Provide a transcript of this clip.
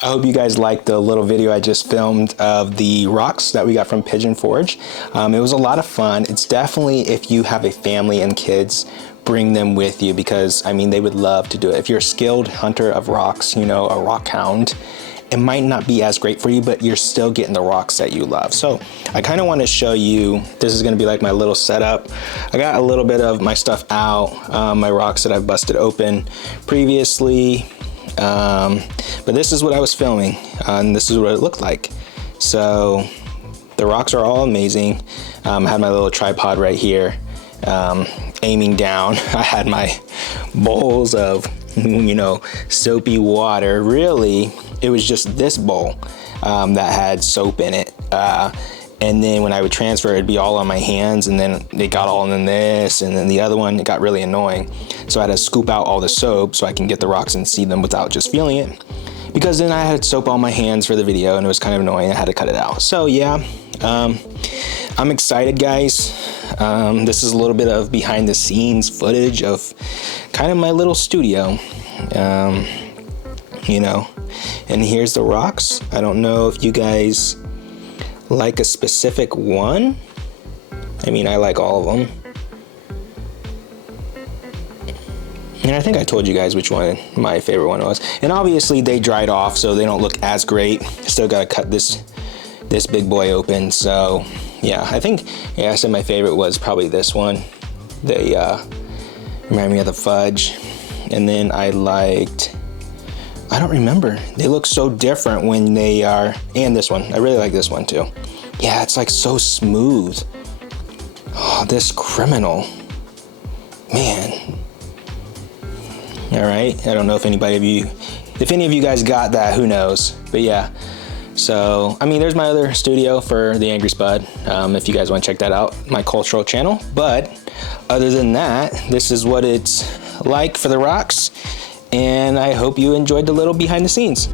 I hope you guys liked the little video I just filmed of the rocks that we got from Pigeon Forge. It was a lot of fun. It's definitely, if you have a family and kids, bring them with you, because I mean, they would love to do it. If you're a skilled hunter of rocks, you know, a rock hound, it might not be as great for you, but you're still getting the rocks that you love. So I kind of want to show you, this is going to be like my little setup. I got a little bit of my stuff out, my rocks that I've busted open previously. But this is what I was filming, and this is what it looked like. So the rocks are all amazing. I had my little tripod right here, aiming down. I had my bowls of, you know, soapy water. Really, it was just this bowl that had soap in it. And then when I would transfer, it'd be all on my hands, and then it got all in this, and then the other one, it got really annoying. So I had to scoop out all the soap so I can get the rocks and see them without just feeling it. Because then I had soap on my hands for the video, and it was kind of annoying. I had to cut it out. So yeah, I'm excited, guys. This is a little bit of behind the scenes footage of kind of my little studio, you know, and here's the rocks. I don't know if you guys like a specific one. I mean, I like all of them. And I think I told you guys which one my favorite one was. And obviously they dried off, so they don't look as great. Still gotta cut this big boy open. So yeah, I think, yeah, I said my favorite was probably this one. They remind me of the fudge. And then I liked, I don't remember. They look so different when they are, and this one. I really like this one too. Yeah, it's like so smooth. Oh, this criminal. Man. All right, I don't know if any of you guys got that, who knows? But yeah, so, I mean, there's my other studio for the Angry Spud, if you guys want to check that out, my cultural channel. But other than that, this is what it's like for the rocks. And I hope you enjoyed the little behind the scenes.